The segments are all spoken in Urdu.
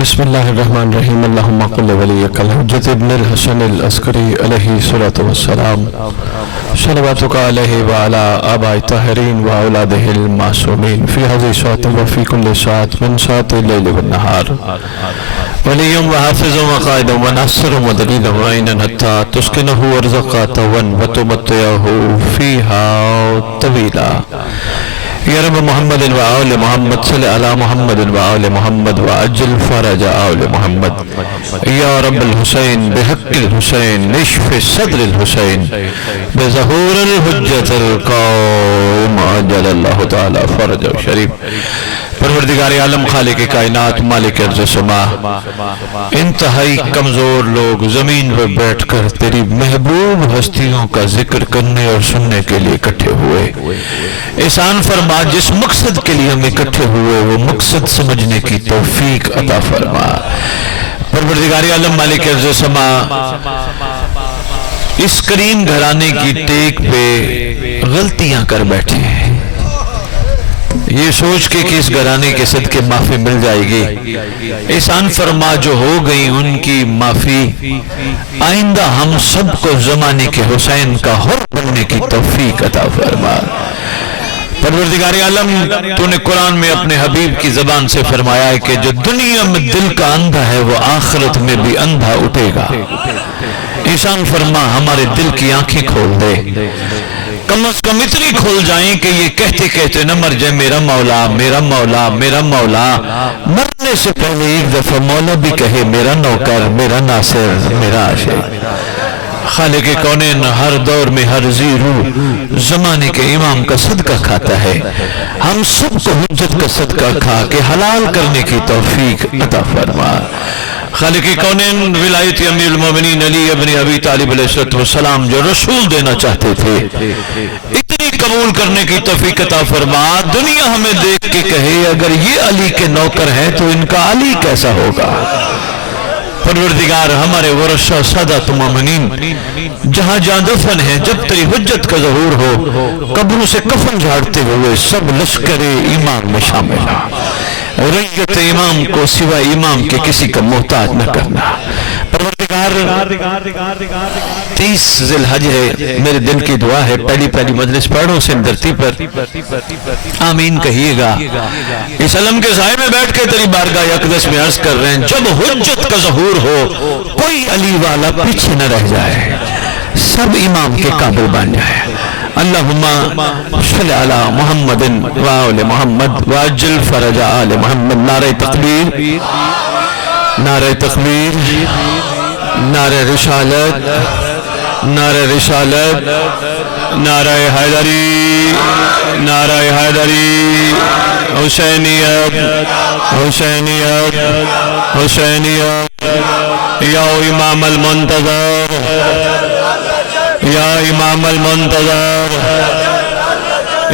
بسم اللہ الرحمن الرحیم اللہم قل ولیک الحجۃ ابن الحسن العسکری علیہ الصلاۃ والسلام صلواتک علیہ وعلی آباء الطاہرین واولادہ المعصومین فی ہذہ ساعۃ وفی کل ساعۃ من ساعات اللیل والنہار ولی وحافظ وقائد وناصر ودلیل وعینا حتی تسکنہ ارزقا طوا وتمتعہ فیہا طویلا یا رب محمد وآل محمد صلی علی محمد وآل محمد وعجل فرج آل محمد یا رب الحسین بحق الحسین نشف صدر الحسین بظہور الحجت القوم عجل اللہ تعالی فرج شریف۔ پروردگار عالم خالق کائنات مالک ارض و سما، انتہائی کمزور لوگ زمین پر بیٹھ کر تیری محبوب ہستیوں کا ذکر کرنے اور سننے کے لیے اکٹھے ہوئے، احسان فرما جس مقصد کے لیے ہم اکٹھے ہوئے وہ مقصد سمجھنے کی توفیق عطا فرما۔ پروردگار عالم مالک ارض و سما، اس کریم گھرانے کی ٹیک پہ غلطیاں کر بیٹھے ہیں، یہ سوچ کے کہ اس گھرانے کے صدقے معافی مل جائے گی، احسان فرما جو ہو گئی ان کی معافی، آئندہ ہم سب کو زمانے کے حسین کا حر بننے کی توفیق عطا فرما۔ پروردگار عالم تو نے قرآن میں اپنے حبیب کی زبان سے فرمایا ہے کہ جو دنیا میں دل کا اندھا ہے وہ آخرت میں بھی اندھا اٹھے گا، احسان فرما ہمارے دل کی آنکھیں کھول دے، کم از کم اتنی کھول جائیں کہ یہ کہتے کہتے نہ مر جائے میرا مولا میرا مولا میرا مولا، مرنے سے پہلے ایک دفعہ مولا بھی کہے میرا نوکر میرا ناصر میرا عاشق۔ خالق کونین ہر دور میں ہر زیرو زمانے کے امام کا صدقہ کھاتا ہے، ہم سب کو حجت کا صدقہ کھا کے حلال کرنے کی توفیق عطا فرما۔ خالق کونین ولایت امیر المومنین علی ابن ابی طالب علیہ السلام جو رسول دینا چاہتے تھے، اتنی قبول کرنے کی توفیق عطا فرما، دنیا ہمیں دیکھ کے کہے اگر یہ علی کے نوکر ہیں تو ان کا علی کیسا ہوگا۔ پروردگار ہمارے ورثہ سادات مومنین جہاں جہاں دفن ہیں، جب تیری حجت کا ظہور ہو قبروں سے کفن جھاڑتے ہوئے سب لشکر ایمان میں شامل ہو، ریت امام کو سوائے امام کے کسی کا محتاج نہ کرنا۔ پروردگار 30 ذی الحج ہے، میرے دل کی دعا ہے پہلی مجلس پڑھو سے دھرتی پر آمین کہیے گا، اس علم کے سائے میں بیٹھ کے تیری بارگاہ اقدس میں عرض کر رہے ہیں جب حجت کا ظہور ہو کوئی علی والا پیچھے نہ رہ جائے، سب امام کے قابل بن جائے۔ اللہم صلی علی محمد وآل محمد وعجل فرج آل محمد۔ نعرہ تکبیر نعرہ تکبیر نعرہ رسالت نعرہ رسالت نعرہ حیدری نعرہ حیدری، حسینیت حسینیت حسینیت، یا امام المنتظر یا امام المنتظر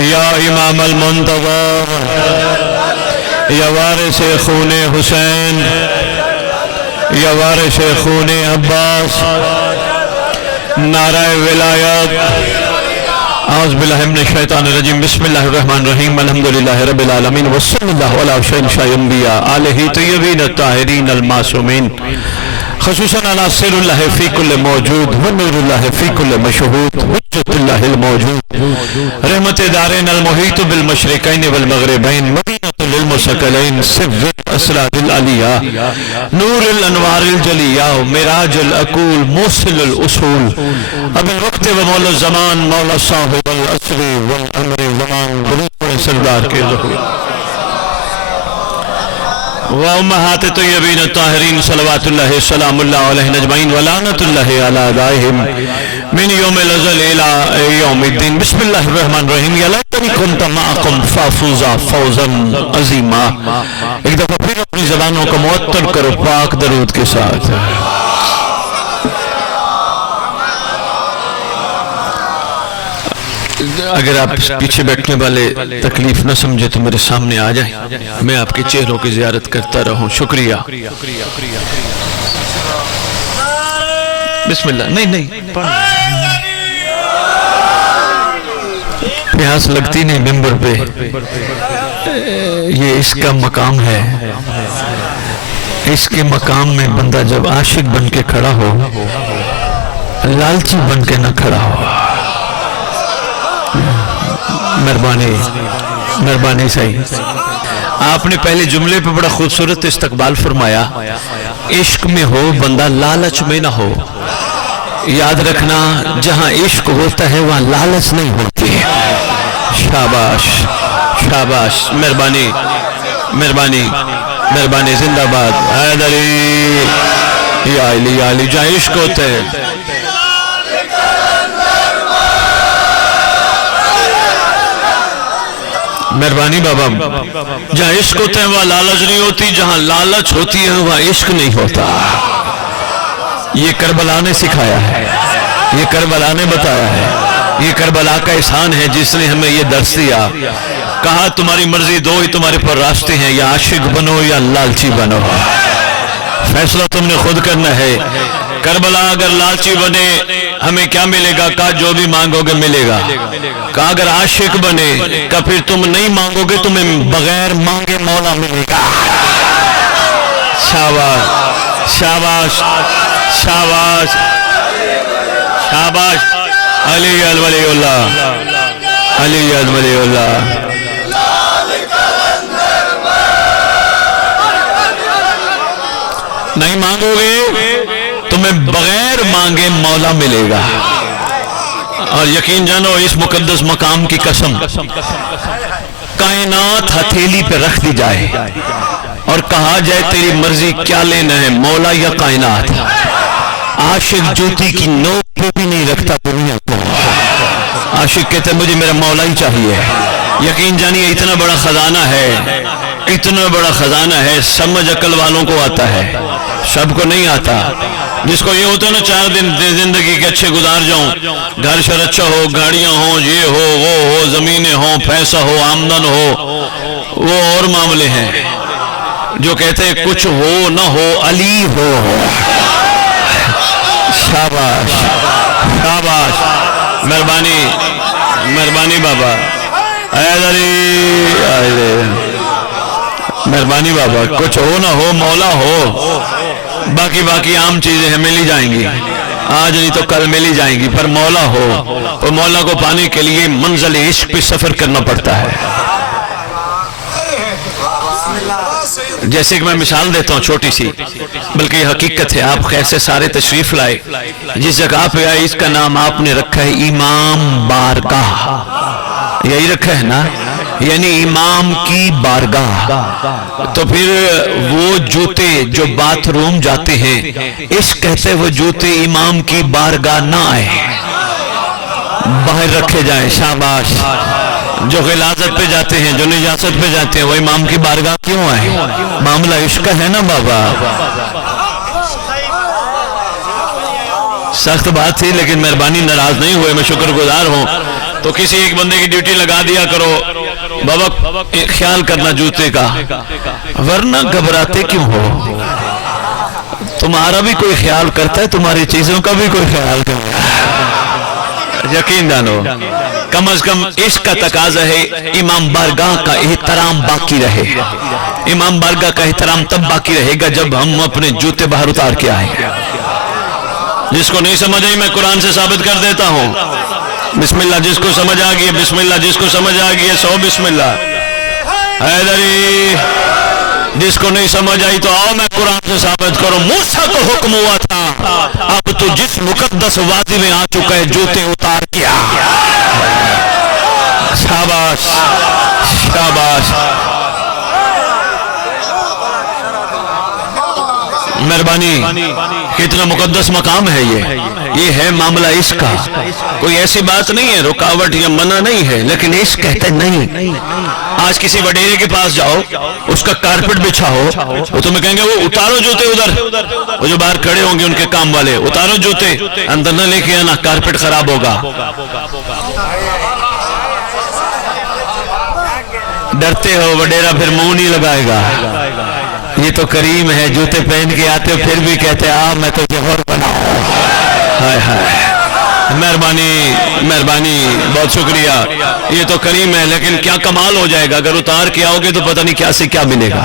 یا امام المنتظر، یا وارث خون حسین یا وارث خون عباس، نعرہ ولایت۔ اعوذ باللہ من الشیطان الرجیم، بسم اللہ الرحمن الرحیم، الحمدللہ رب العالمین، وصلی اللہ علی شہنشاہ انبیاء آلہ طیبین الطاہرین المعصومین، خصوصاً علی سر اللہ فی کل موجود ونور اللہ فی کل مشہود، حجت اللہ الموجود، رحمت دارین المحیط بالمشرقین والمغربین، مدینۃ للمثقلین، سر الاسرار العلیہ، نور الانوار الجلیہ، معراج العقول، موصل الاصول، اب الوقت و مولا الزمان، مولا صاحب العصر والامر زمان، بلوغ سردار کے ظہور، وَأُمَّهَاتِ طَيِّبِينَ الطَّاهِرِينَ صلوات اللہ سلام اللہ علیہ اجمعین ولعنت اللہ علی اعدائهم من یوم الازل الى یوم الدین۔ بسم اللہ الرحمن الرحیم، یا لیتنی کنت معکم فافوزا فوزا عظیما۔ ایک دفعہ پھر اپنی زبانوں کو معطر کرو پاک درود کے ساتھ۔ اگر آپ پیچھے بیٹھنے والے تکلیف نہ سمجھے تو میرے سامنے آ جائیں، میں آپ کے چہروں کی زیارت کرتا رہوں۔ شکریہ۔ بسم اللہ۔ نہیں پیاس لگتی نہیں ممبر پہ، یہ اس کا مقام ہے، اس کے مقام میں بندہ جب عاشق بن کے کھڑا ہو، لالچی بن کے نہ کھڑا ہو۔ مہربانی صحیح۔ آپ نے پہلے جملے پہ بڑا خوبصورت استقبال فرمایا، عشق میں ہو بندہ لالچ میں نہ ہو۔ یاد رکھنا جہاں عشق ہوتا ہے وہاں لالچ نہیں ہوتی ہے۔ شاباش شاباش، مہربانی مہربانی مہربانی، زندہ باد حیدری یا علی یا علی، جہاں عشق ہوتا ہے۔ مہربانی بابا، جہاں عشق ہوتا ہے وہاں لالچ نہیں ہوتی، جہاں لالچ ہوتی ہے وہاں عشق نہیں ہوتا۔ یہ کربلا نے سکھایا ہے، یہ کربلا نے بتایا ہے، یہ کربلا کا احسان ہے جس نے ہمیں یہ درس دیا۔ کہا تمہاری مرضی، دو ہی تمہارے پر راستے ہیں، یا عاشق بنو یا لالچی بنو، فیصلہ تم نے خود کرنا ہے۔ کربلا اگر لالچی بنے ہمیں کیا ملے گا؟ کہا جو بھی مانگو گے ملے گا۔ کہا اگر عاشق بنے، کہا پھر تم نہیں مانگو گے تمہیں بغیر مانگے مولا ملے گا۔ شاباش شاباش شاباش شاباش، علی ولی اللہ، علی ولی اللہ۔ نہیں مانگو گے تمہیں بغیر مانگے مولا ملے گا۔ اور یقین جانو اس مقدس مقام کی قسم، کائنات ہتھیلی پہ رکھ دی جائے اور کہا جائے تیری مرضی کیا لینا ہے، مولا یا کائنات، عاشق جوتی کی نوک پہ بھی نہیں رکھتا دنیا کو۔ عاشق کہتے مجھے میرا مولا ہی چاہیے۔ یقین جانیے اتنا بڑا خزانہ ہے، اتنا بڑا خزانہ ہے، سمجھ عقل والوں کو آتا ہے، سب کو نہیں آتا۔ جس کو یہ ہوتا ہے نا 4 دن زندگی کے اچھے گزار جاؤں، گھر شر اچھا ہو، گاڑیاں ہوں، یہ ہو وہ ہو، زمینیں ہوں، پیسہ ہو، آمدن ہو، وہ اور معاملے ہیں۔ جو کہتے ہیں کچھ ہو نہ ہو علی ہو۔ شاباش شاباش، مہربانی مہربانی بابا، مہربانی بابا، کچھ ہو نہ ہو مولا ہو، باقی عام چیزیں ہمیں مل جائیں گی، آج نہیں تو کل مل جائیں گی، پر مولا ہو، اور مولا کو پانے کے لیے منزل عشق پہ سفر کرنا پڑتا ہے۔ جیسے کہ میں مثال دیتا ہوں چھوٹی سی، بلکہ یہ حقیقت ہے، آپ خیر سے سارے تشریف لائے، جس جگہ پہ آئے اس کا نام آپ نے رکھا ہے امام بارگاہ، یہی رکھا ہے نا، یعنی امام کی بارگاہ۔ تو پھر وہ جوتے جو باتھ روم جاتے ہیں، اس کہتے وہ جوتے امام کی بارگاہ نہ آئے، باہر رکھے جائیں۔ شاباش، جو غلاظت پہ جاتے ہیں، جو نجاست پہ جاتے ہیں، وہ امام کی بارگاہ کیوں آئے؟ معاملہ عشق ہے نا بابا۔ سخت بات تھی لیکن مہربانی ناراض نہیں ہوئے، میں شکر گزار ہوں۔ تو کسی ایک بندے کی ڈیوٹی لگا دیا کرو، بابا خیال کرنا جوتے کا، ورنہ گھبراتے کیوں ہو؟ تمہارا بھی کوئی خیال کرتا ہے، تمہاری چیزوں کا بھی کوئی خیال کرتا ہے۔ یقین جانو کم از کم اس کا تقاضا ہے امام بارگاہ کا احترام باقی رہے۔ امام بارگاہ کا احترام تب باقی رہے گا جب ہم اپنے جوتے باہر اتار کے آئیں۔ جس کو نہیں سمجھ آئی میں قرآن سے ثابت کر دیتا ہوں۔ بسم اللہ، جس کو سمجھ آ گئی بسم اللہ، جس کو سمجھ آ گئی 100 بسم اللہ۔ حیدری، جس کو نہیں سمجھ آئی تو آؤ میں قرآن سے ثابت کروں۔ موسیٰ کو حکم ہوا تھا، اب تو جس مقدس وادی میں آ چکا ہے جوتے اتار کیا۔ شاباش شاباش، مہربانی، کتنا مقدس مقام ہے یہ ہے معاملہ اس کا۔ کوئی ایسی بات نہیں ہے، رکاوٹ یا منع نہیں ہے، لیکن اس کہتے نہیں۔ آج کسی وڈیرے کے پاس جاؤ، اس کا کارپٹ بچھا ہو، وہ تمہیں کہیں گے وہ اتارو جوتے ادھر، وہ جو باہر کھڑے ہوں گے ان کے کام والے، اتارو جوتے، اندر نہ لے کے آنا، کارپٹ خراب ہوگا۔ ڈرتے ہو وڈیرا پھر منہ نہیں لگائے گا۔ یہ تو کریم ہے، جوتے پہن کے آتے ہو پھر بھی کہتے میں تو جوہر بناؤں۔ ہائے ہائے، مہربانی مہربانی، بہت شکریہ۔ یہ تو کریم ہے، لیکن کیا کمال ہو جائے گا اگر اتار کے آؤ گے تو پتہ نہیں کیا سے کیا ملے گا۔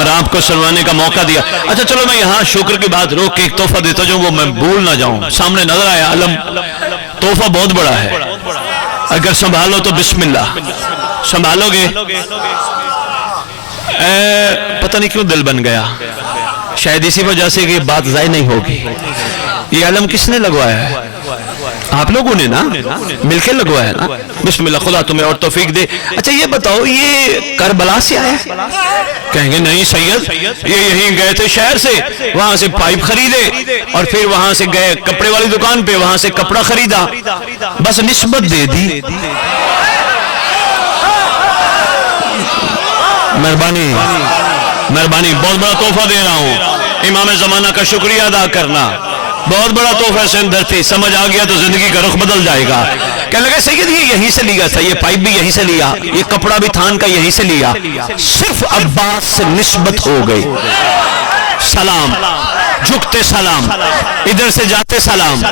اور آپ کو سنوانے کا موقع دیا. اچھا چلو میں یہاں شکر کی بات روک کے ایک تحفہ دیتا جاؤں، وہ میں بھول نہ جاؤں. سامنے نظر آیا علم، تحفہ بہت بڑا ہے، اگر سنبھالو تو بسم اللہ. سنبھالو گے؟ پتہ نہیں کیوں دل بن گیا، شاید اسی وجہ سے کہ بات ضائع نہیں ہوگی. یہ علم کس نے لگوایا ہے؟ آپ لوگوں نے نا مل کے لگوایا نا. بسم اللہ، خدا تمہیں اور توفیق دے. اچھا یہ بتاؤ، یہ کربلا سے آیا ہے؟ کہیں گے نہیں سید، یہ یہیں گئے تھے شہر سے، وہاں سے پائپ خریدے اور پھر وہاں سے گئے کپڑے والی دکان پہ، وہاں سے کپڑا خریدا، بس نسبت دے دی. مہربانی مہربانی، بہت بڑا تحفہ دے رہا ہوں. امام زمانہ کا شکریہ ادا کرنا، بہت بڑا تحفہ سندھ دھرتی. سمجھ آ گیا تو زندگی کا رخ بدل جائے گا. کہنے لگے سید یہ یہیں سے لیا تھا، یہ پائپ بھی یہیں سے لیا، یہ کپڑا بھی تھان کا یہیں سے لیا، صرف عباس سے نسبت ہو گئی. سلام، جھکتے سلام، ادھر سے جاتے سلام،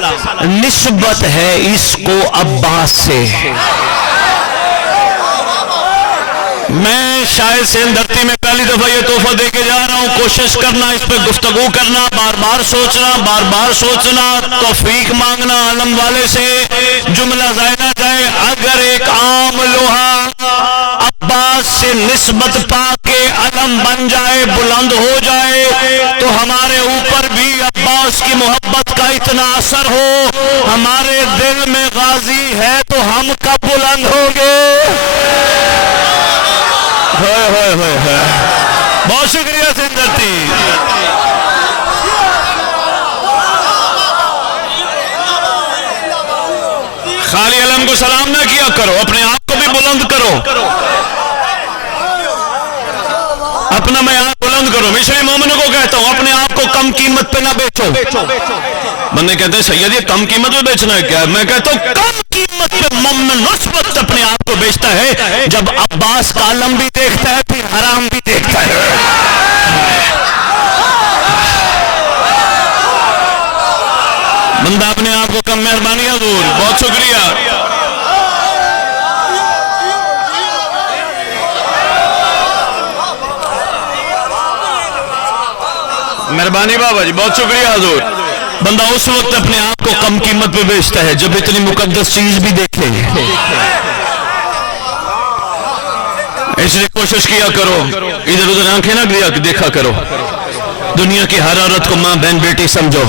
نسبت ہے اس کو عباس سے. میں شاید سندھ دھرتی میں پہلی دفعہ یہ تحفہ دے کے جا رہا ہوں. کوشش کرنا، اس پہ گفتگو کرنا، بار بار سوچنا، توفیق مانگنا علم والے سے، جملہ ضائع نہ جائے. اگر ایک عام لوہا عباس سے نسبت پا کے علم بن جائے، بلند ہو جائے، تو ہمارے اوپر بھی عباس کی محبت کا اتنا اثر ہو، ہمارے دل میں غازی ہے تو ہم کب بلند ہوگے؟ بہت شکریہ سندھ دھرتی. خالی علم کو سلام نہ کیا کرو، اپنے آپ کو بھی بلند کرو، اپنا معیار بلند کرو. میں اس لیے مومنوں کو کہتا ہوں اپنے آپ کو کم قیمت پہ نہ بیچو. بندے کہتے ہیں سید یہ کم قیمت پہ بیچنا ہے کیا؟ میں کہتا ہوں کم قیمت پہ مومن اس وقت اپنے آپ کو بیچتا ہے جب عباس کا علم بھی دیکھتا ہے پھر حرام بھی دیکھتا ہے. بندہ اپنے آپ کو کم. مہربانی حضور، بہت شکریہ. مہربانی بابا جی، بہت شکریہ حضور. بندہ اس وقت اپنے آپ کو کم قیمت پہ بیچتا ہے جب اتنی مقدس چیز بھی دیکھے. اس لیے کوشش کیا کرو، ادھر ادھر آنکھیں نہ دیکھا کرو. دنیا کی ہر عورت کو ماں بہن بیٹی سمجھو.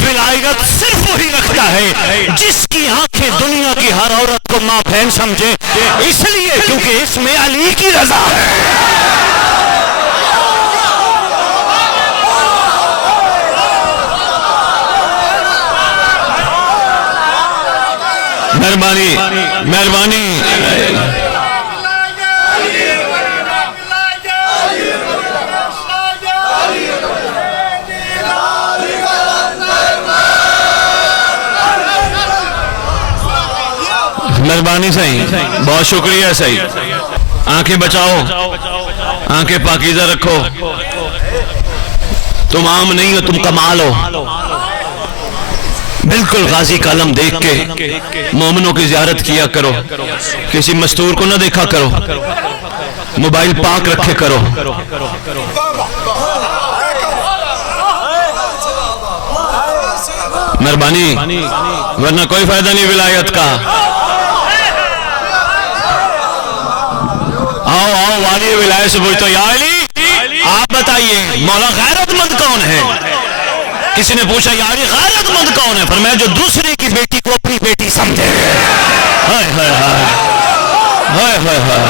ولایت صرف وہی رکھتا ہے جس کی آنکھیں دنیا کی ہر عورت کو ماں بہن سمجھے، اس لیے کیونکہ اس میں علی کی رضا ہے. مہربانی مہربانی. مہربانی صحیح، بہت شکریہ صحیح. آنکھیں بچاؤ، آنکھیں پاکیزہ رکھو. تم عام نہیں ہو، تم کمال ہو. بالکل غازی کا علم دیکھ کے مومنوں کی زیارت کیا کرو، کسی مستور کو نہ دیکھا کرو، موبائل پاک رکھے کرو. مہربانی، ورنہ کوئی فائدہ نہیں ولایت کا. آؤ والی ولایت سے پوچھتا یا علی آپ بتائیے مولا غیرت مند کون ہے؟ کسی نے پوچھا یا علی غیرت مند کون ہے؟ فرمایا جو دوسرے کی بیٹی کو اپنی بیٹی سمجھے. ہائے ہائے ہائے ہائے ہائے.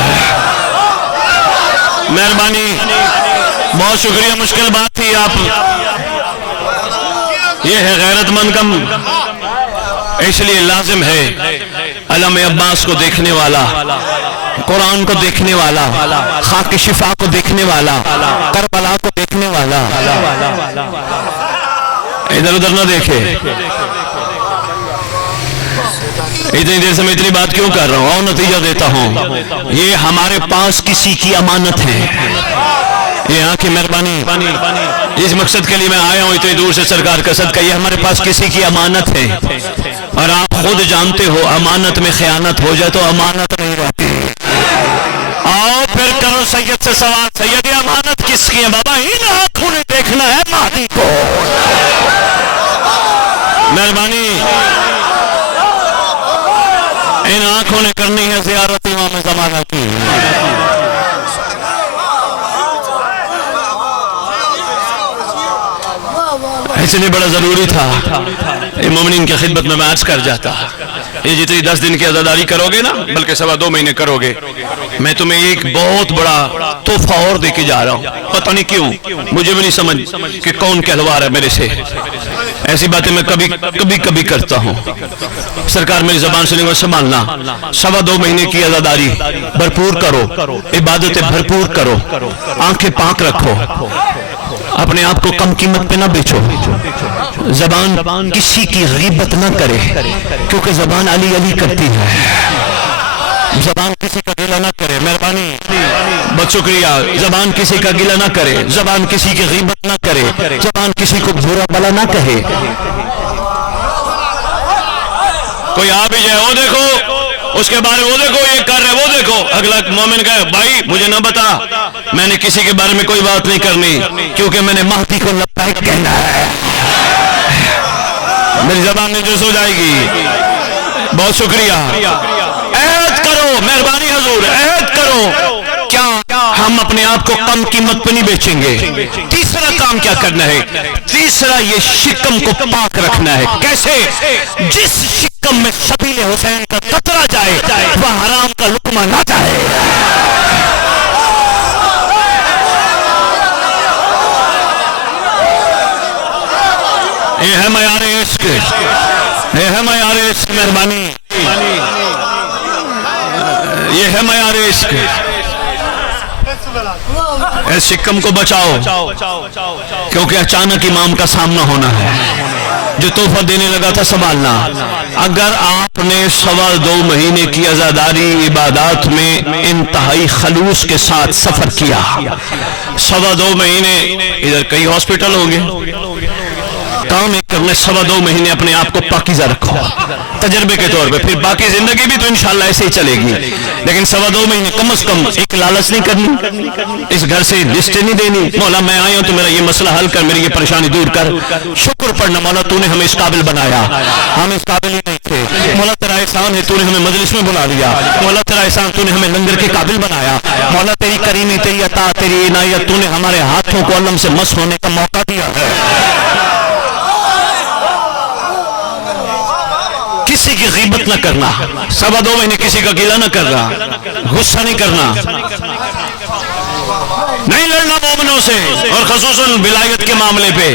مہربانی، بہت شکریہ. مشکل بات تھی. آپ یہ ہے غیرت مند کم، اس لیے لازم ہے علم عباس کو دیکھنے والا، قرآن کو دیکھنے والا، خاک شفا کو دیکھنے والا، کربلا کو دیکھنے والا ادھر ادھر نہ دیکھے. اتنی دیر سے میں اتنی بات کیوں کر رہا ہوں؟ اور نتیجہ دیتا ہوں. یہ ہمارے پاس کسی کی امانت ہے. یہ آنکھیں مہربانی، اس مقصد کے لیے میں آیا ہوں اتنی دور سے سرکار کا صدقہ. یہ ہمارے پاس کسی کی امانت ہے، اور آپ خود جانتے ہو امانت میں خیانت ہو جائے تو امانت نہیں رہتی. آؤ پھر کرو سید سے سوال سید امانت کس کی ہے بابا؟ ان آنکھوں نے دیکھنا ہے مہدی کو. مہربانی ان آنکھوں نے کرنی ہے زیارت امام زمانہ کی. اس لیے بڑا ضروری تھا مومنین کی خدمت میں عرض کر جاتا یہ جتنی 10 دن کی عزاداری کرو گے نا بلکہ 2.25 مہینے کرو گے میں تمہیں ایک بہت بڑا تحفہ اور دے کے جا رہا ہوں. پتہ نہیں کیوں مجھے بھی نہیں سمجھ کہ کون کہلوا رہا ہے میرے سے. ایسی باتیں میں کبھی کرتا ہوں. سرکار میری زبان سے نہیں سنبھالنا. 2.25 مہینے کی عزاداری بھرپور کرو, عبادتیں بھرپور کرو, آنکھیں پاک رکھو, اپنے آپ کو کم قیمت پہ نہ بیچو. زبان کسی کی غیبت نہ کرے کیونکہ زبان علی علی کرتی ہے. زبان کسی کا گلہ نہ کرے. مہربانی بہت شکریہ. زبان کسی کا گلہ نہ کرے, زبان کسی کی غیبت نہ کرے, زبان کسی کو برا بلا نہ کہے. کوئی آ بھی جائے وہ دیکھو اس کے بارے وہ دیکھو یہ کر رہے وہ دیکھو, اگلا مومن کہے بھائی مجھے نہ بتا, میں نے کسی کے بارے میں کوئی بات نہیں کرنی کیونکہ میں نے مہدی کو لبیک کہنا ہے. میری زبان میں جس ہو جائے گی. بہت شکریہ. عہد کرو مہربانی حضور, عہد کرو کیا ہم اپنے آپ کو کم قیمت پہ نہیں بیچیں گے. تیسرا کام کیا کرنا ہے؟ تیسرا یہ شکم کو پاک رکھنا ہے. کیسے؟ جس شکم میں سبیل حسین کا قطرہ جائے وہ حرام کا لقمہ نہ جائے. یہ ہے معیار عشق, یہ ہے معیار عشق. مہربانی یہ ہے معیار عشق. اس شکم کو بچاؤ کیونکہ اچانک امام کا سامنا ہونا ہے. جو تحفہ دینے لگا تھا سنبھالنا. اگر آپ نے 2.25 مہینے کی عزاداری عبادات میں انتہائی خلوص کے ساتھ سفر کیا, 2.25 مہینے ادھر کئی ہاسپٹل ہوں گے, کام ایک کرنے 2.25 مہینے اپنے آپ کو پاکیزہ رکھو تجربے کے طور پہ. پھر باقی زندگی بھی تو انشاءاللہ ایسے ہی چلے گی, لیکن 2.25 مہینے کم از کم ایک لالچ نہیں کرنی, اس گھر سے لسٹ نہیں دینی مولا میں آیا ہوں تو میرا یہ مسئلہ حل کر, میری یہ پریشانی دور کر. شکر پڑھنا مولا تو نے ہمیں اس قابل بنایا, ہم اس قابل ہی نہیں تھے. مولا تیرا احسان ہے تو نے ہمیں مجلس میں بلا لیا. مولا تیرا احسان تو نے ہمیں لنگر کے قابل بنایا. مولا تیری کریمی, تیری عطا, تیری عنایت, تو نے ہمارے ہاتھوں کو علم سے مس ہونے کا موقع دیا ہے. کسی کی غیبت نہ کرنا, 2.25 مہینے کسی کا گلہ نہ کرنا, غصہ نہیں کرنا, نہیں لڑنا مومنوں سے, اور خصوصاً ولایت کے معاملے پہ.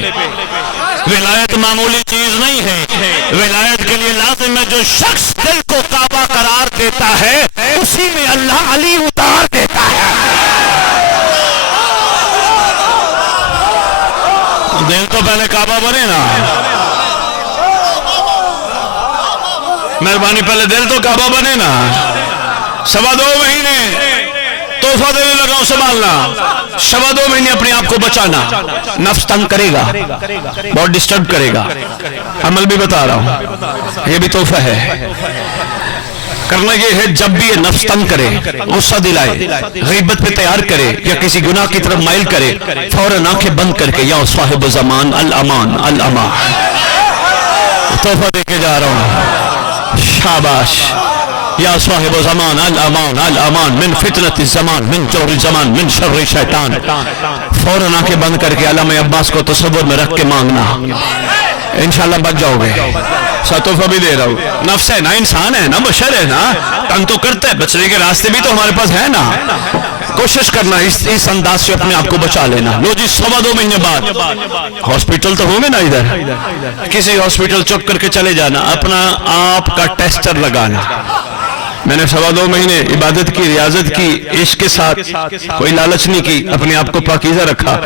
ولایت معمولی چیز نہیں ہے. ولایت کے لیے لازم ہے جو شخص دل کو کعبہ قرار دیتا ہے اسی میں اللہ علی اتار دیتا ہے. دل تو پہلے کعبہ بنے نا. مہربانی پہلے دل تو کعبہ بنے نا. 2.25 مہینے تحفہ دینے لگا ہوں سنبھالنا. 2.25 مہینے اپنے آپ کو بچانا. نفس تنگ کرے گا, بہت ڈسٹرب کرے گا. عمل بھی بتا رہا ہوں, یہ بھی تحفہ ہے. کرنا یہ ہے جب بھی یہ نفس تنگ کرے, غصہ دلائے, غیبت پہ تیار کرے یا کسی گناہ کی طرف مائل کرے, فوراً آنکھیں بند کر کے یا صاحب زمان الامان الامان تحفہ دے کے جا رہا ہوں. شاباش. یا صاحب زمان الامان الامان من فتنة الزمان, من جور الزمان, من شر شیطان. فوراً آنکھیں بند کر کے علامہ عباس کو تصور میں رکھ کے مانگنا, انشاءاللہ بچ جاؤ گے. تحفہ بھی دے رہا ہوں. نفس ہے نا, انسان ہے نا, بشر ہے نا, تنگ تو کرتا ہے. بچنے کے راستے بھی تو ہمارے پاس ہے نا. کوشش کرنا اس انداز سے اپنے آپ کو بچا لینا. لو جی 2.25 مہینے بعد ہاسپٹل تو ہوں گے نا, ادھر کسی ہاسپٹل چپ کر کے چلے جانا, اپنا آپ کا ٹیسٹر لگانا. میں نے 2.25 مہینے عبادت کی, ریاضت کی, عشق کے ساتھ, کوئی لالچ نہیں کی, اپنے آپ کو پاکیزہ رکھا.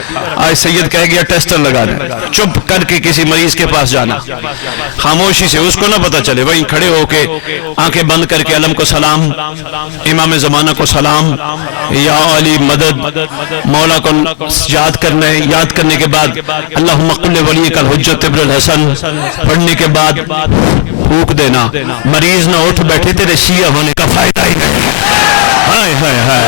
آج سید کہہ گیا ٹیسٹر لگانا, چپ کر کے کسی مریض کے پاس جانا, خاموشی سے, اس کو نہ پتا چلے, وہیں کھڑے ہو کے آنکھیں بند کر کے علم کو سلام, امام زمانہ کو سلام, یا علی مدد, مولا کو یاد کرنا ہے. یاد کرنے کے بعد اللہم قل ولیک الحجۃ ابن الحسن پڑھنے کے بعد پھونک دینا. مریض نہ اٹھ بیٹھے, تیرے شیعہ ہونے کا فائدہ ہی نہیں. ہائے ہائے ہائے,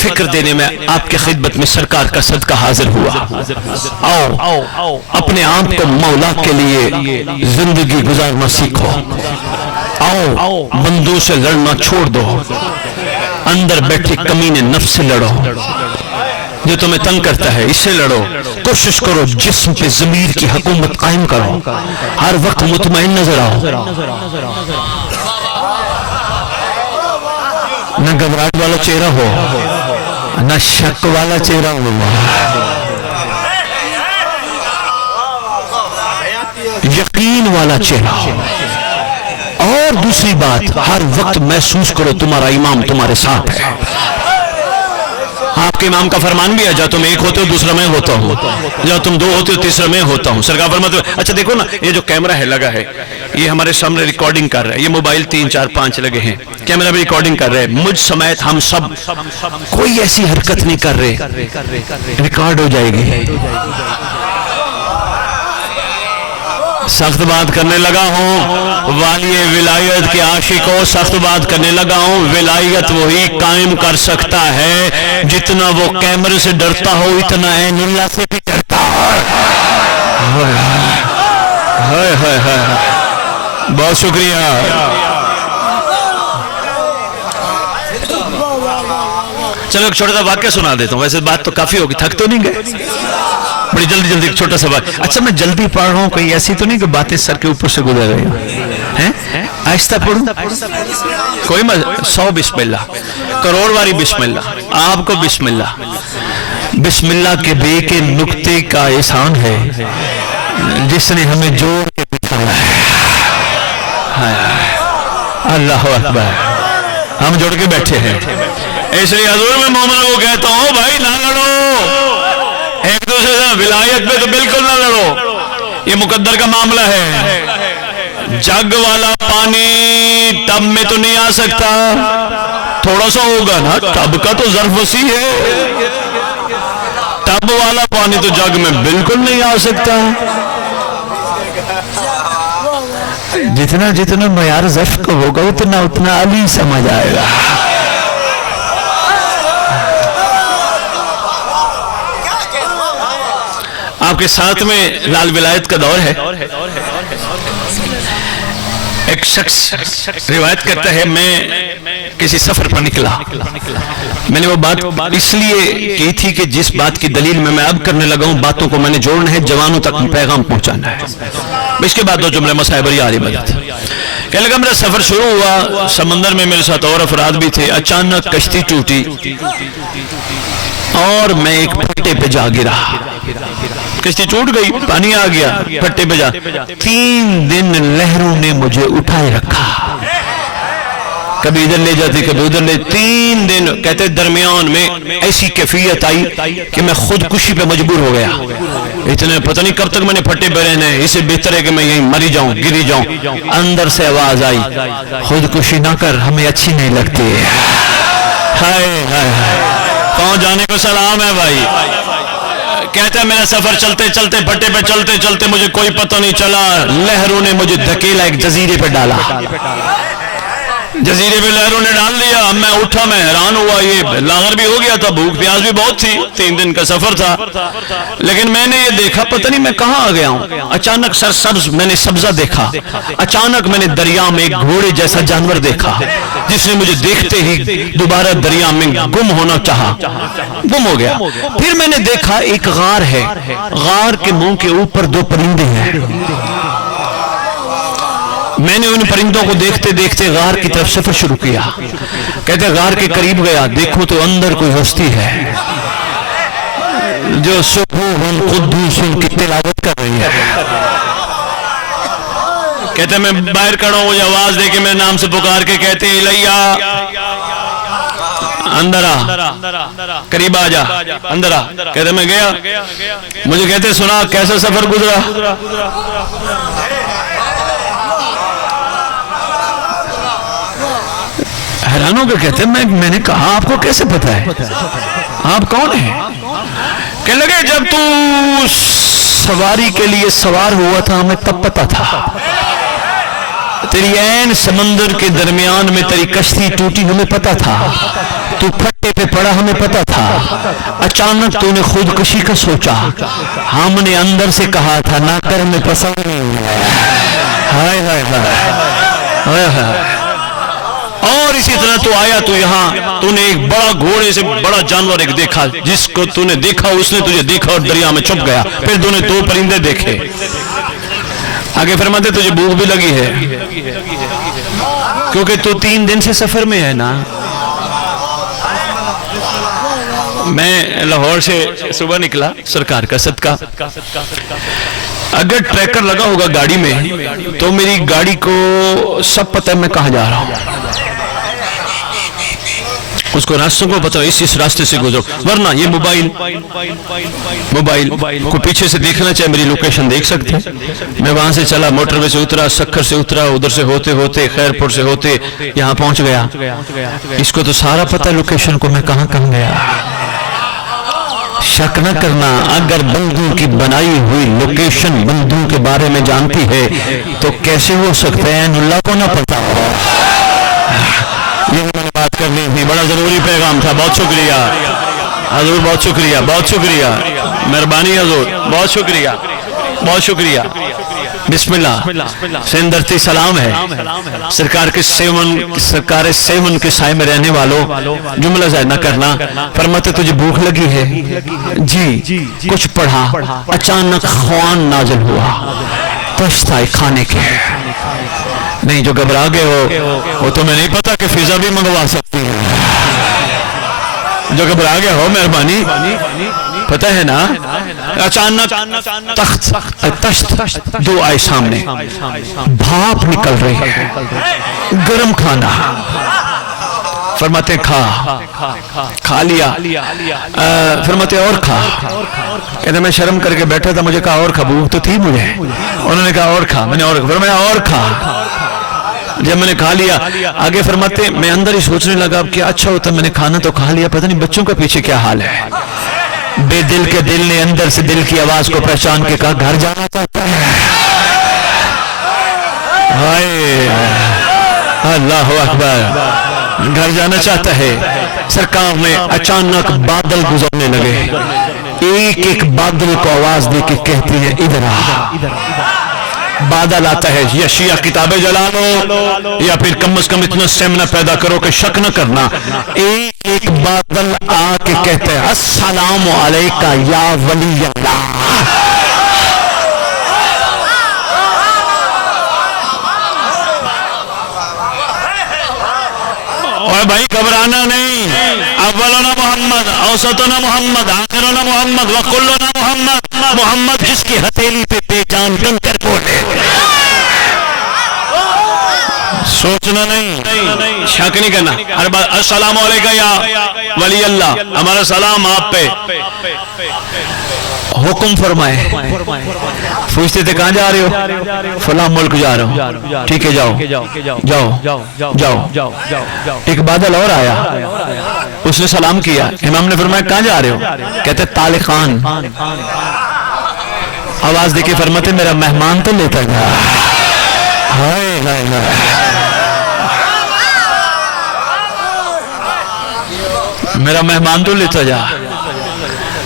فکر دینے میں آپ کے خدمت میں سرکار کا صدقہ حاضر ہوا. آؤ اپنے آپ کو مولا کے لیے زندگی گزارنا سیکھو. آؤ بندوں سے لڑنا چھوڑ دو, اندر بیٹھے کمینے نفس سے لڑو جو تمہیں تنگ کرتا ہے, اس سے لڑو. کوشش کرو جسم پہ ضمیر کی حکومت قائم کرو, ہر وقت مطمئن نظر آؤ, نہ گھبراہٹ والا چہرہ ہو نہ شک والا چہرہ ہو, یقین والا چہرہ ہو. اور دوسری بات, ہر وقت محسوس کرو تمہارا امام تمہارے ساتھ ہے. آپ کے امام کا فرمان بھی ہے, جب تم ایک ہوتے ہو دوسرا میں ہوتا ہوں, جب تم دو ہوتے ہو تیسرا میں ہوتا ہوں. سرکار فرماتے ہو. اچھا دیکھو نا, یہ جو کیمرہ ہے لگا ہے, یہ ہمارے سامنے ریکارڈنگ کر رہا ہے. یہ موبائل 3 4 5 لگے ہیں, کیمرہ بھی ریکارڈنگ کر رہے ہیں. مجھ سمیت ہم سب کوئی ایسی حرکت نہیں کر رہے, ریکارڈ ہو جائے گی. سخت بات کرنے لگا ہوں, والی ولایت کے عاشقوں, سخت بات کرنے لگا ہوں. ولایت وہی قائم کر سکتا ہے جتنا وہ کیمرے سے ڈرتا ہو, اتنا عین اللہ سے بھی ڈرتا ہو. بہت شکریہ. چلو ایک چھوٹا سا واقعہ سنا دیتا ہوں, ویسے بات تو کافی ہوگی, تھک تو نہیں گئے؟ بڑی جلدی ایک چھوٹا سا بات. اچھا میں جلدی پڑھ رہا ہوں, کہیں ایسی تو نہیں کہ باتیں سر کے اوپر سے گزر رہی ہیں؟ آہستہ پڑھوں, کوئی 100 بسم اللہ, کروڑ واری بسم اللہ, آپ کو بسم اللہ. بسم اللہ کے بے کے نقطے کا احسان ہے جس نے ہمیں جوڑ کے بٹھایا ہے. اللہ اکبر, ہم جوڑ کے بیٹھے ہیں. اس لیے حضور میں مومنوں کو کہتا ہوں, بھائی نہ لڑو ایک دوسرے سے, ولایت پہ تو بالکل نہ لڑو, یہ مقدر کا معاملہ ہے. جگ والا پانی ٹب میں تو نہیں آ سکتا, تھوڑا سا ہوگا نا, ٹب کا تو ظرف وسیع ہے. ٹب والا پانی تو جگ میں بالکل نہیں آ سکتا. جتنا معیار ظرف کا ہوگا اتنا علی سمجھ آئے گا. آپ کے ساتھ میں لال ولایت کا دور ہے. ایک شخص روایت کرتا ہے, میں کسی سفر پر نکلا. میں نے وہ بات اس لیے کی تھی کہ جس بات کی دلیل میں اب کرنے لگا ہوں, باتوں کو میں نے جوڑنا ہے, جوانوں تک پیغام پہنچانا ہے. اس کے بعد 2 جملے مسائب علی مدد. کہنے لگا میرا سفر شروع ہوا, سمندر میں میرے ساتھ اور افراد بھی تھے. اچانک کشتی ٹوٹی اور میں ایک پھٹے پہ جا گرا. کشتی ٹوٹ گئی, پانی آ گیا, پھٹے پہ جا. 3 دن لہروں نے مجھے اٹھائے رکھا, کبھی ادھر لے جاتی کبھی ادھر لے. 3 دن کہتے درمیان میں ایسی کیفیت آئی کہ میں خودکشی پہ مجبور ہو گیا. اتنے پتہ نہیں کب تک میں نے پھٹے پہ رہنے, اسے بہتر ہے کہ میں یہیں مری جاؤں, گری جاؤں. اندر سے آواز آئی, خودکشی نہ کر, ہمیں اچھی نہیں لگتی. ہائے ہائے ہائے, کہاں جانے کو سلام ہے بھائی. کہتا ہے میرا سفر چلتے چلتے پھٹے پہ چلتے چلتے مجھے کوئی پتہ نہیں چلا, لہروں نے مجھے دھکیلا, ایک جزیرے پہ ڈالا. جزیرے پہ لہروں نے ڈال دیا. میں اٹھا, میں حیران ہوا, یہ لاغر بھی ہو گیا تھا, بھوک پیاس بھی بہت تھی, 3 دن کا سفر تھا. لیکن میں نے یہ دیکھا پتہ نہیں میں کہاں آ گیا ہوں. اچانک سرسبز میں نے سبزہ دیکھا. اچانک میں نے دریا میں ایک گھوڑے جیسا جانور دیکھا جس نے مجھے دیکھتے ہی دوبارہ دریا میں گم ہونا چاہا, گم ہو گیا. پھر میں نے دیکھا ایک غار ہے, غار کے منہ کے اوپر 2 پرندے ہیں. میں نے ان پرندوں کو دیکھتے دیکھتے غار کی طرف سفر شروع کیا. کہتے غار کے قریب گیا, دیکھو تو اندر کوئی ہستی ہے جو سبوح قدوس کی تلاوت کر رہی ہے. کہتے میں باہر کھڑا ہوں, مجھے آواز دے کے میرے نام سے پکار کے کہتے الیہ, اندر آ, قریب آ جا, اندر آ. کہتے میں گیا, مجھے کہتے سنا کیسا سفر گزرا. حیران ہو کے کہتے ہیں میں نے کہا آپ کو کیسے پتا ہے, آپ کون ہیں؟ کہنے لگے جب تو سواری کے لیے سوار ہوا تھا ہمیں تب پتا تھا. تیری عین سمندر کے درمیان میں تیری کشتی ٹوٹی ہمیں پتا تھا، تو پھٹے پہ پڑا ہمیں پتا تھا، اچانک تو نے خودکشی کا سوچا، ہم نے اندر سے کہا تھا نہ کر، ہمیں پسند نہیں ہے۔ ہائے ہائے ہائے ہائے۔ اور اسی طرح تو آیا تو یہاں تو نے ایک بڑا گھوڑے سے بڑا جانور ایک دیکھا، جس کو تو نے دیکھا اس نے تجھے دیکھا اور دریا میں چھپ گیا۔ پھر تو نے دو پرندے دیکھے۔ آگے فرماتے تجھے بھوک بھی لگی ہے کیونکہ تو 3 دن سے سفر میں ہے نا۔ میں لاہور سے صبح نکلا، سرکار کا صدقہ، اگر ٹریکر لگا ہوگا گاڑی میں تو میری گاڑی کو سب پتہ ہے میں کہاں جا رہا ہوں، اس کو راستوں کو پتہ اس راستے سے گزرو، ورنہ یہ موبائل کو پیچھے سے دیکھنا چاہے میری لوکیشن دیکھ سکتے ہیں۔ میں وہاں سے چلا، موٹر وے سے اترا، سکھر سے اترا، ادھر سے ہوتے ہوتے خیر پور سے ہوتے یہاں پہنچ گیا۔ اس کو تو سارا پتہ لوکیشن کو میں کہاں گیا۔ شک نہ کرنا، اگر بندوں کی بنائی ہوئی لوکیشن بندوں کے بارے میں جانتی ہے تو کیسے ہو سکتے ہیں اللہ کو نہ پتا ہو۔ یہ میں نے بات کرنی تھی، بڑا ضروری پیغام تھا۔ بہت شکریہ حضور، بہت شکریہ، بہت شکریہ، مہربانی حضور، بہت شکریہ، بہت شکریہ۔ بسم اللہ، سندرتی سلام ہے سرکار کے سیون کے سائے میں رہنے والوں، جملہ زائد نہ کرنا۔ فرماتے تجھے بھوک لگی ہے؟ جی، کچھ پڑھا، اچانک خوان نازل ہوا، تشت آئے کھانے کے۔ نہیں، جو گھبرا گئے ہو وہ تمہیں نہیں پتا کہ فضا بھی منگوا سکتی ہے۔ جو گھبرا گئے ہو مہربانی، پتہ ہے نا، اچانک تشت دو آئے سامنے، بھاپ نکل رہی، گرم کھانا۔ فرماتے کھا لیا، فرماتے اور کھا۔ کہتے میں شرم کر کے بیٹھا تھا، مجھے کہا اور کھا، بھوک تو تھی مجھے۔ انہوں نے کہا اور کھا، میں نے اور کھا۔ جب میں نے کھا لیا، آگے فرماتے میں اندر ہی سوچنے لگا اب کیا اچھا ہوتا، میں نے کھانا تو کھا لیا، پتہ نہیں بچوں کا پیچھے کیا حال ہے۔ بے دل کے دل نے اندر سے دل کی آواز کو پہچان کے کہا گھر جانا چاہتا ہے۔ ہائے اللہ اکبر، گھر جانا چاہتا ہے۔ سرکار نے اچانک بادل گزرنے لگے، ایک ایک بادل کو آواز دے کے کہتی ہے ادھر آ۔ بادل آتا ہے، یا شیعہ کتابیں جلا لو یا پھر کم از کم اتنا سیمنا پیدا کرو کہ شک نہ کرنا، ایک ایک بادل آ کے کہتے ہیں السلام علیکہ یا ولی اللہ۔ اور بھائی گھبرانا نہیں، اولنا محمد، اوسطنا محمد، آخرنا محمد، وکلنا محمد۔ محمد جس کی ہتھیلی پہ بے جان بن کر بولے، سوچنا نہیں، شک نہیں کرنا، ہر بات السلام علیکہ یا ولی اللہ، ہمارا سلام آپ پہ۔ حکم فرمائے، پوچھتے تھے کہاں جا رہے ہو؟ فلاں ملک جا رہا ہوں۔ ٹھیک ہے جاؤ۔ ایک بادل اور آیا، اس نے سلام کیا، امام نے فرمایا کہاں جا رہے ہو؟ کہتے طالقان۔ آواز دے کے فرماتے میرا مہمان تو لیتا گیا۔ ہائے ہائے ہائے، میرا مہمان تو لیتا جا۔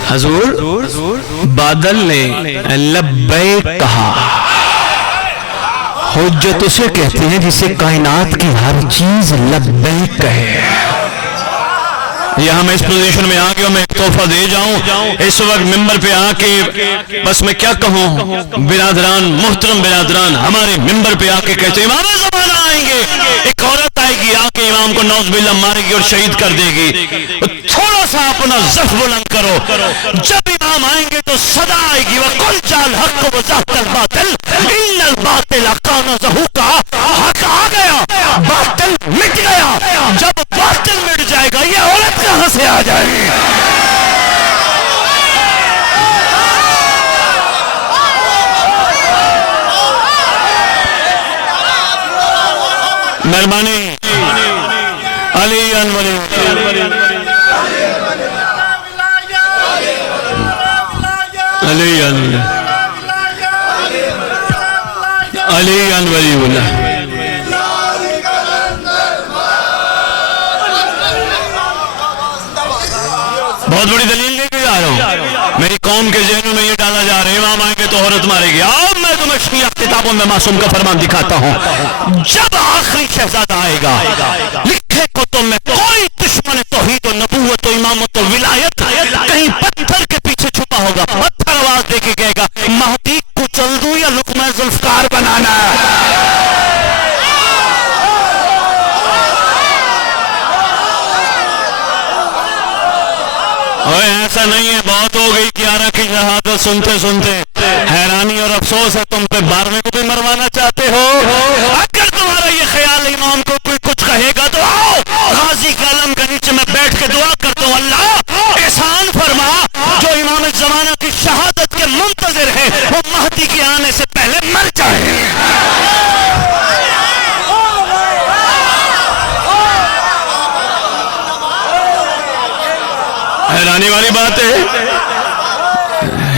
حضور بادل نے لبیک کہا۔ حجت اسے کہتے ہیں جسے کائنات کی ہر چیز لبیک کہے۔ یہاں میں اس پوزیشن میں آ کے میں ایک تحفہ دے جاؤں، اس وقت ممبر پہ آ کے بس میں کیا کہوں، برادران، محترم برادران ہمارے ممبر پہ آ کے کہتے ہیں امام زمانہ آئیں گے، ایک عورت آئے گی آ کے امام کو نعوذ باللہ مارے گی اور شہید کر دے گی۔ تھوڑا سا اپنا ظرف بلند کرو، جب امام آئیں گے تو صدا آئے گی وَقُلْ جَعَ الْحَقُّ وَزَهَقَ الْبَاطِلُ إِنَّ الْبَاطِلَ كَانَ زَهُوقًا۔ حق آ گیا، باطل مٹ گیا۔ جب باطل مٹ جائے گا یہ عورت کہاں سے آ جائے گی؟ مہربانی علی ولی علی ولی اللہ۔ بہت بڑی دلیل لے کے جا رہا ہوں. میری قوم کے ذہنوں میں یہ ڈالا جا رہا ہے امام آئیں گے تو عورت مارے گی. اب میں تمہیں شیعہ کتابوں میں معصوم کا فرمان دکھاتا ہوں. جب آخری شہزادہ آئے گا لکھے کتب میں کوئی دشمن توحید و نبوت و امامت و ولایت کہیں پتھر کے پیچھے چھپا ہوگا. پتھر آواز دے کے کہے گا مہدی کچل دوں یا لقمہ ذوالفقار بنانا ہے. ایسا نہیں ہے. بہت ہو گئی 11 کی شہادت سنتے سنتے. حیرانی اور افسوس ہے تم پہ 12ویں کو بھی مروانا چاہتے ہو. اگر تمہارا یہ خیال امام کو کوئی کچھ کہے گا تو آؤ غازی کے علم کے نیچے میں بیٹھ کے دعا کرتا ہوں اللہ احسان فرما جو امام زمانہ کی شہادت کے منتظر ہے وہ مہدی کے آنے سے پہلے مر جائے. حیرانی والی بات ہے.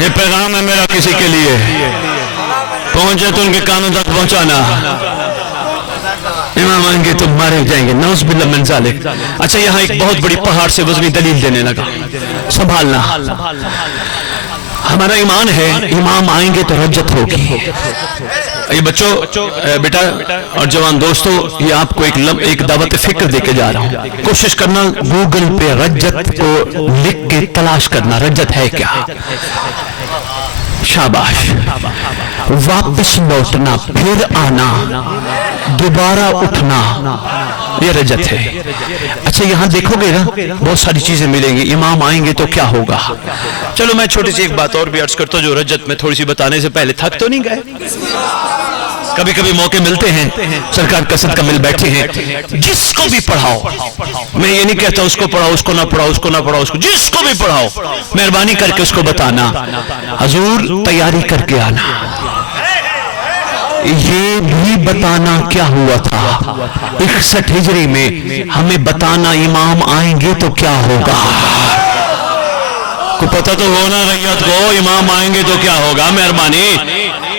یہ پیغام ہے میرا کسی کے لیے پہنچے تو ان کے کانوں تک پہنچانا. امام آئیں گے تو مارے جائیں گے نعوذ باللہ من ذالک. اچھا یہاں ایک بہت بڑی پہاڑ سے وزنی دلیل دینے لگا. سنبھالنا ہمارا ایمان ہے امام آئیں گے تو رجت ہوگی. یہ بچوں بیٹا اور جوان دوستو یہ آپ کو ایک دعوت فکر دے کے جا رہا ہوں. کوشش کرنا گوگل پہ رجت کو لکھ کے تلاش کرنا رجت ہے کیا. شاباش. واپس لوٹنا پھر آنا دوبارہ اٹھنا یہ رجت ہے. اچھا یہاں دیکھو گے نا بہت ساری چیزیں ملیں گی. امام آئیں گے تو کیا ہوگا. چلو میں چھوٹی سی ایک بات اور بھی عرض کرتا ہوں جو رجت میں تھوڑی سی بتانے سے پہلے تھک تو نہیں گئے. کبھی کبھی موقع ملتے ہیں سرکار قصد کا مل بیٹھے ہیں. جس کو بھی پڑھاؤ میں یہ نہیں کہتا اس کو پڑھاؤ اس کو نہ پڑھاؤ اس کو نہ پڑھاؤ اس کو جس کو بھی پڑھاؤ مہربانی کر کے اس کو بتانا حضور تیاری کر کے آنا. یہ بھی بتانا کیا ہوا تھا 61 ہجری میں ہمیں بتانا امام آئیں گے تو کیا ہوگا. کو پتہ تو ہونا ریت کو امام آئیں گے تو کیا ہوگا. مہربانی.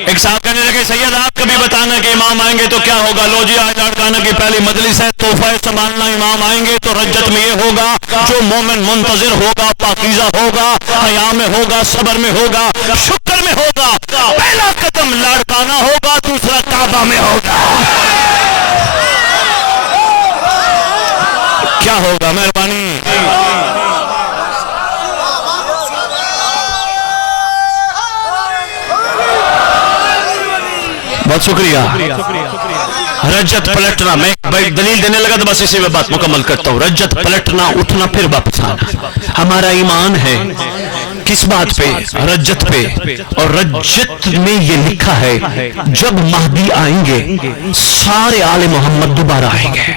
ایک صاحب کہنے لگے سید آپ کبھی بتانا کہ امام آئیں گے تو کیا ہوگا. لو جی آج اڑکانہ کی پہلی مجلس ہے تحفہ سنبھالنا. امام آئیں گے تو رجت میں یہ ہوگا جو مومن منتظر ہوگا پاکیزہ ہوگا حیا میں ہوگا صبر میں ہوگا شکر میں ہوگا. پہلا قدم لاڑکانہ ہوگا دوسرا کعبہ میں ہوگا. کیا ہوگا. مہربانی. بہت شکریہ. رجت پلٹنا میں ایک دلیل دینے لگا تو بس اسی میں بات مکمل کرتا ہوں. رجت پلٹنا اٹھنا پھر واپس آنا. ہمارا ایمان ہے کس بات پہ رجت پہ. اور رجت میں یہ لکھا ہے جب مہدی آئیں گے سارے آل محمد دوبارہ آئیں گے.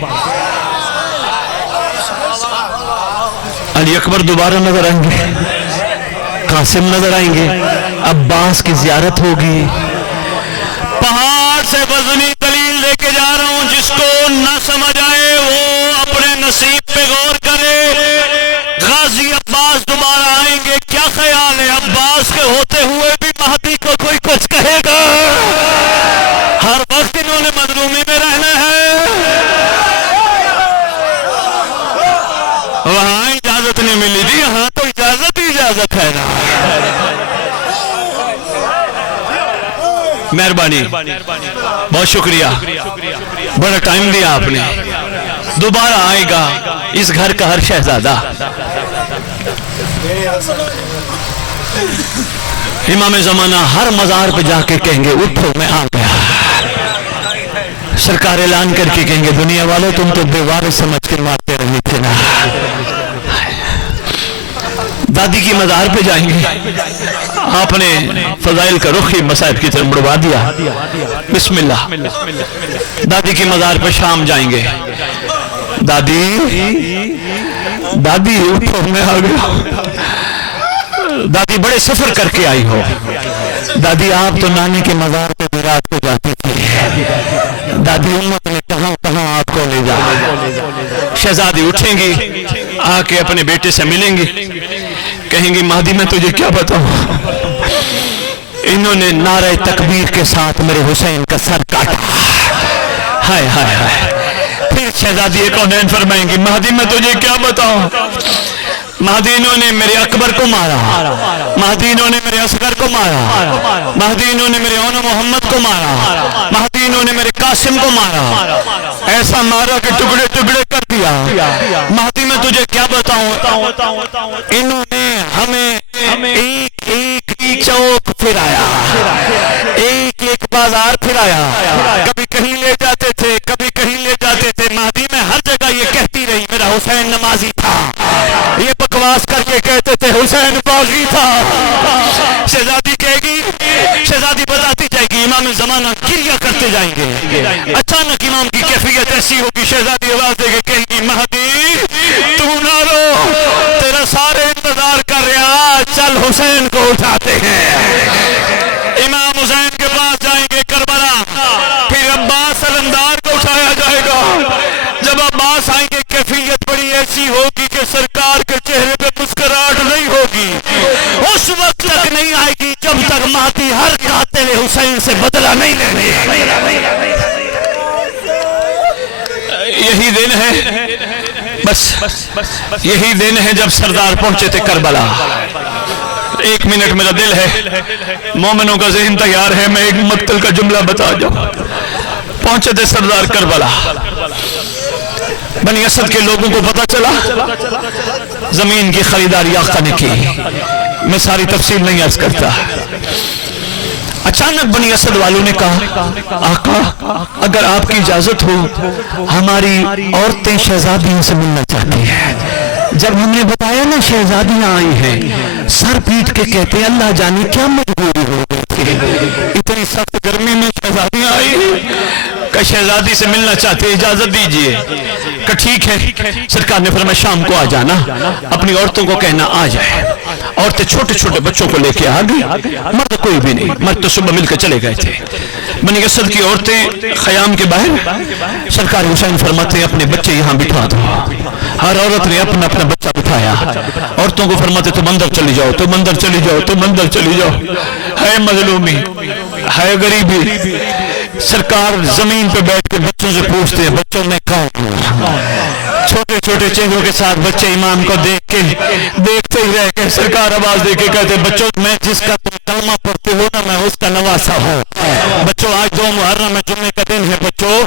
علی اکبر دوبارہ نظر آئیں گے قاسم نظر آئیں گے عباس کی زیارت ہوگی. پہاڑ سے وزنی دلیل لے کے جا رہا ہوں. جس کو نہ سمجھ آئے وہ اپنے نصیب پہ غور کرے. غازی عباس دوبارہ آئیں گے. کیا خیال ہے عباس کے ہوتے ہوئے بھی مہدی کو کوئی کچھ کہے گا. ہر وقت انہوں نے مظلومی میں رہنا ہے. وہاں اجازت نہیں ملی تھی یہاں تو اجازت ہی اجازت ہے نا. مہربانی. بہت شکریہ. بڑا ٹائم دیا آپ نے. دوبارہ آئے گا اس گھر کا ہر شہزادہ. امام زمانہ ہر مزار پہ جا کے کہیں گے اٹھو میں آ گیا. سرکار اعلان کر کے کہیں گے دنیا والوں تم تو بے وارث سمجھ کے مارتے رہے تھے نا. دادی کی مزار پہ جائیں گے. آپ نے فضائل کا رخ ہی مصائب کی طرف بڑھوا دیا. بسم اللہ. دادی کی مزار پہ شام جائیں گے. دادی دادی اٹھو میں آ گیا. دادی بڑے سفر کر کے آئی ہو. دادی آپ تو نانی کے مزار پہ رات کو جاتی تھی. دادی امت نے کہاں کہاں آپ کو لے جا. شہزادی اٹھیں گی آ کے اپنے بیٹے سے ملیں گی. کہیں گی مہدی میں تجھے کیا بتاؤں انہوں نے نعرہ تکبیر کے ساتھ میرے حسین کا سر کاٹا. ہائے ہائے ہائے. پھر شہزادی کونین فرمائیں گی مہدی میں تجھے کیا بتاؤں مہدینوں نے میرے اکبر کو مارا، مہدینوں نے میرے اصغر کو مارا، مہدینوں نے میرے اونا محمد کو مارا، مہدینوں نے میرے قاسم کو مارا، ایسا مارا کہ ٹکڑے ٹکڑے کر دیا۔ مہدی میں تجھے کیا بتاؤں، انہوں نے ہمیں ایک ایک چوک پھرایا، ایک ایک بازار پھرایا، کبھی کہیں لے جاتے تھے کبھی کہیں لے جاتے تھے۔ مہدی میں ہر جگہ یہ کہتی رہی میرا حسین نمازی تھا، یہ بکواس کر کے کہتے تھے حسین باغی تھا۔ شہزادی کہے گی، شہزادی بتاتی جائے گی، امام زمانہ گریہ کرتے جائیں گے، اچانک امام کی کیفیت ایسی ہوگی، شہزادی آواز دے کے کہیں گی مہدی تو نہ رو، تیرا سارے انتظار کر رہا، چل حسین کو اٹھاتے ہیں۔ امام حسین کے پاس جائیں گے کربلا، پھر عباس علمدار کو اٹھایا جائے گا۔ جب عباس آئیں گے کیفیت بڑی ایسی ہوگی کہ سرکار کے چہرے پہ مسکراہٹ نہیں ہوگی، اس وقت تک نہیں آئے گی جب تک مہدی ہر قاتل حسین سے بدلہ نہیں لے۔ یہی دن ہے، بس یہی دن ہے جب سردار پہنچے تھے کربلا۔ ایک منٹ میرا دل ہے، مومنوں کا ذہن تیار ہے، میں ایک مقتل کا جملہ بتا جاؤں۔ پہنچے تھے سردار کربلا، بنی اسد کے لوگوں کو پتا چلا زمین کی خریداری آقا نے کی، میں ساری تفصیل نہیں عرض کرتا۔ اچانک بنی اسد والوں نے کہا آقا اگر آپ کی اجازت ہو ہماری عورتیں شہزادیوں سے ملنا چاہتی ہیں۔ جب ہم نے بتایا نا شہزادیاں آئی ہیں، سر پیٹ کے کہتے ہیں اللہ جانے کیا مجبوری ہو گئی تھی، اتنی سخت گرمی میں شہزادیاں آئی ہیں کہ شہزادی سے ملنا چاہتے ہیں، اجازت دیجئے۔ کہ ٹھیک ہے، سرکار نے فرمایا شام کو آ جانا، اپنی عورتوں کو کہنا آ جائے۔ عورتیں چھوٹے چھوٹے بچوں کو لے کے آ گئی، مرد کوئی بھی نہیں، مرد تو صبح مل کے چلے گئے تھے۔ بنی اسد کی عورتیں خیام کے باہر، سرکار حسین فرماتے ہیں اپنے بچے یہاں بٹھا دو۔ ہر عورت نے اپنا اپنا بچہ بٹھایا، عورتوں کو فرماتے تم اندر چلی جاؤ، تم اندر چلی جاؤ، تم اندر چلی جاؤ۔ ہے مظلومی، ہے غریبی، سرکار زمین پہ بیٹھ کے بچوں سے پوچھتے ہیں بچوں میں کون ہوں؟ چھوٹے چھوٹے چہروں کے ساتھ بچے امام کو دیکھ کے دیکھتے ہی رہ گئے۔ سرکار آواز دے کے کہتے بچوں میں جس کا تم کلمہ پڑھتے ہو نا میں اس کا نواسا ہوں۔ بچوں آج 2 محرم ہے، جمعے کا دن ہے، بچوں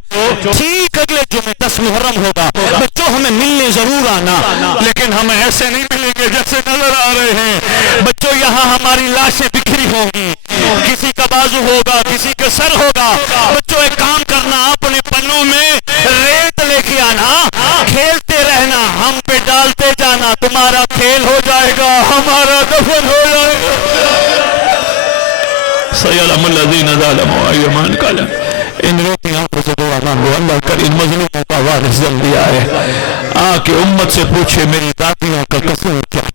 ٹھیک اگلے جمعے 10 محرم ہوگا، بچوں ہمیں ملنے ضرور آنا، لیکن ہمیں ایسے نہیں ملیں گے جیسے نظر آ رہے ہیں۔ بچوں یہاں ہماری لاشیں بکھری ہوں گی، کسی کا بازو ہوگا، کسی کا سر ہوگا۔ بچوں ایک کام کرنا، اپنے پنوں میں ریت لے کے آنا، کھیلتے رہنا، ہم پہ ڈالتے جانا، تمہارا کھیل ہو جائے گا، ہمارا دفن ہو جائے گا۔ سیعلم الذین ظلموا ای منقلب۔ ان روتی آنکھوں سے دعا مانگو، اللہ کر ان مظلوموں کا وارث جلدی آئے، آ کے امت سے پوچھے میری دادیوں کا قصور کیا